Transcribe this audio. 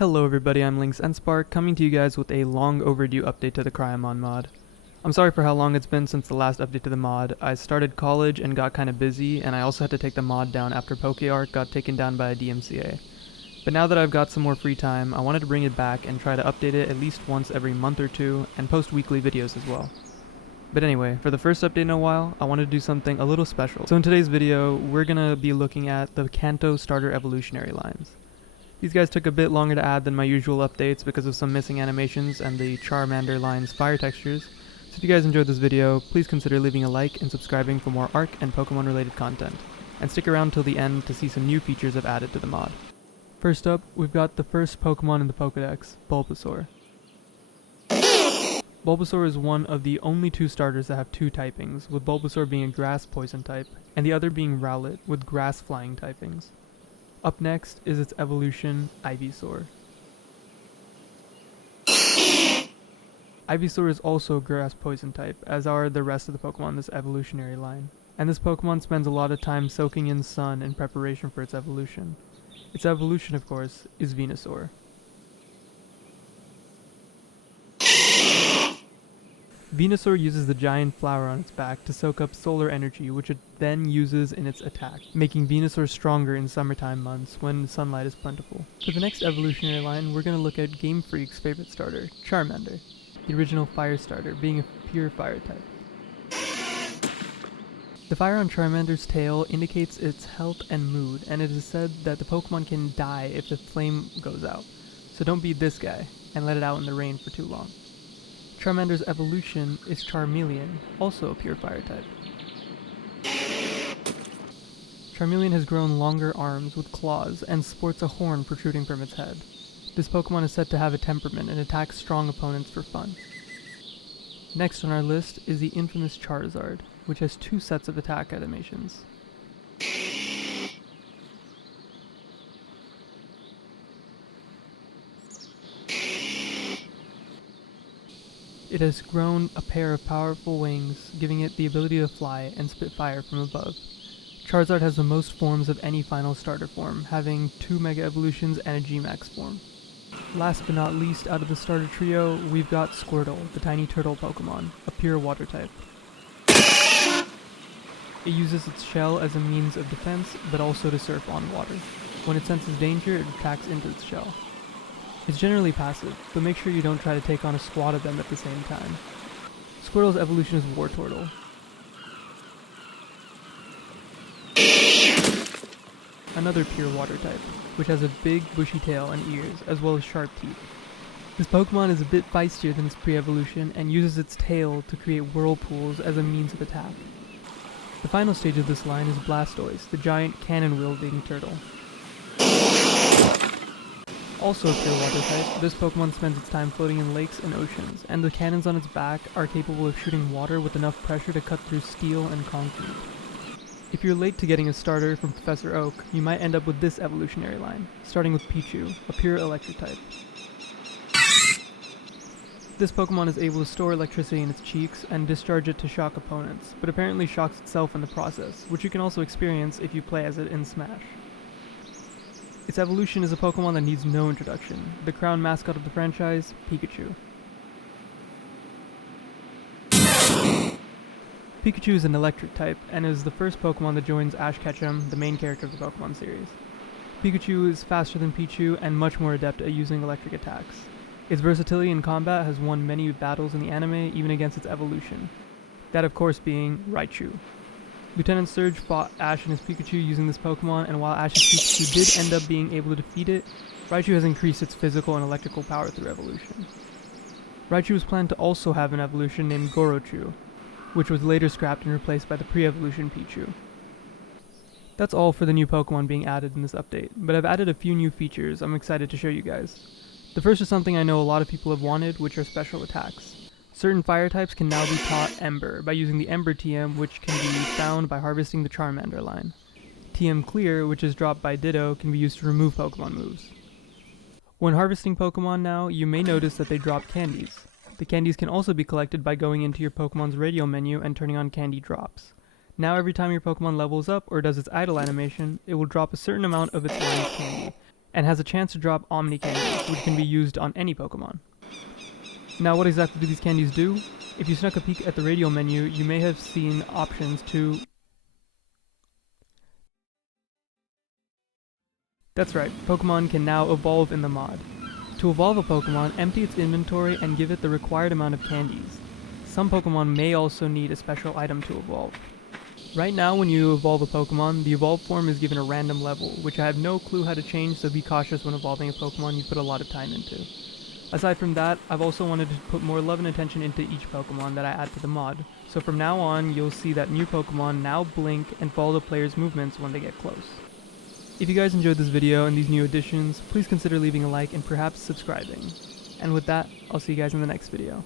Hello everybody, I'm Lynx and Spark, coming to you guys with a long overdue update to the Cryomon mod. I'm sorry for how long it's been since the last update to the mod. I started college and got kinda busy, and I also had to take the mod down after ARK got taken down by a DMCA. But now that I've got some more free time, I wanted to bring it back and try to update it at least once every month or two, and post weekly videos as well. But anyway, for the first update in a while, I wanted to do something a little special. So in today's video, we're gonna be looking at the Kanto starter evolutionary lines. These guys took a bit longer to add than my usual updates because of some missing animations and the Charmander line's fire textures, so if you guys enjoyed this video, please consider leaving a like and subscribing for more ARK and Pokemon related content, and stick around till the end to see some new features I've added to the mod. First up, we've got the first Pokemon in the Pokedex, Bulbasaur. Bulbasaur is one of the only two starters that have two typings, with Bulbasaur being a grass poison type, and the other being Rowlet with grass flying typings. Up next is its evolution, Ivysaur. Ivysaur is also a grass poison type, as are the rest of the Pokemon in this evolutionary line, and this Pokemon spends a lot of time soaking in sun in preparation for its evolution. Its evolution, of course, is Venusaur. Venusaur uses the giant flower on its back to soak up solar energy, which it then uses in its attack, making Venusaur stronger in summertime months when sunlight is plentiful. For the next evolutionary line, we're going to look at Game Freak's favorite starter, Charmander, the original fire starter, being a pure fire type. The fire on Charmander's tail indicates its health and mood, and it is said that the Pokemon can die if the flame goes out, so don't be this guy and let it out in the rain for too long. Charmander's evolution is Charmeleon, also a pure fire type. Charmeleon has grown longer arms with claws and sports a horn protruding from its head. This Pokemon is said to have a temperament and attacks strong opponents for fun. Next on our list is the infamous Charizard, which has two sets of attack animations. It has grown a pair of powerful wings, giving it the ability to fly and spit fire from above. Charizard has the most forms of any final starter form, having 2 Mega Evolutions and a G-Max form. Last but not least, out of the starter trio, we've got Squirtle, the tiny turtle Pokemon, a pure water type. It uses its shell as a means of defense, but also to surf on water. When it senses danger, it attacks into its shell. It's generally passive, but make sure you don't try to take on a squad of them at the same time. Squirtle's evolution is Wartortle. Another pure water type, which has a big bushy tail and ears, as well as sharp teeth. This Pokemon is a bit feistier than its pre-evolution and uses its tail to create whirlpools as a means of attack. The final stage of this line is Blastoise, the giant cannon-wielding turtle. Also a pure water type, this Pokemon spends its time floating in lakes and oceans, and the cannons on its back are capable of shooting water with enough pressure to cut through steel and concrete. If you're late to getting a starter from Professor Oak, you might end up with this evolutionary line, starting with Pichu, a pure electric type. This Pokemon is able to store electricity in its cheeks and discharge it to shock opponents, but apparently shocks itself in the process, which you can also experience if you play as it in Smash. Its evolution is a Pokemon that needs no introduction, the crown mascot of the franchise, Pikachu. Pikachu is an electric type, and is the first Pokemon that joins Ash Ketchum, the main character of the Pokemon series. Pikachu is faster than Pichu and much more adept at using electric attacks. Its versatility in combat has won many battles in the anime, even against its evolution. That of course being Raichu. Lieutenant Surge fought Ash and his Pikachu using this Pokemon, and while Ash's Pikachu did end up being able to defeat it, Raichu has increased its physical and electrical power through evolution. Raichu was planned to also have an evolution named Gorochu, which was later scrapped and replaced by the pre-evolution Pichu. That's all for the new Pokemon being added in this update, but I've added a few new features I'm excited to show you guys. The first is something I know a lot of people have wanted, which are special attacks. Certain fire types can now be taught Ember by using the Ember TM, which can be found by harvesting the Charmander line. TM Clear, which is dropped by Ditto, can be used to remove Pokemon moves. When harvesting Pokemon now, you may notice that they drop candies. The candies can also be collected by going into your Pokemon's radio menu and turning on candy drops. Now every time your Pokemon levels up or does its idle animation, it will drop a certain amount of its line's candy, and has a chance to drop Omni candies, which can be used on any Pokemon. Now, what exactly do these candies do? If you snuck a peek at the radio menu, you may have seen options to... That's right, Pokemon can now evolve in the mod. To evolve a Pokemon, empty its inventory and give it the required amount of candies. Some Pokemon may also need a special item to evolve. Right now, when you evolve a Pokemon, the evolved form is given a random level, which I have no clue how to change, so be cautious when evolving a Pokemon you put a lot of time into. Aside from that, I've also wanted to put more love and attention into each Pokemon that I add to the mod, so from now on, you'll see that new Pokemon now blink and follow the player's movements when they get close. If you guys enjoyed this video and these new additions, please consider leaving a like and perhaps subscribing. And with that, I'll see you guys in the next video.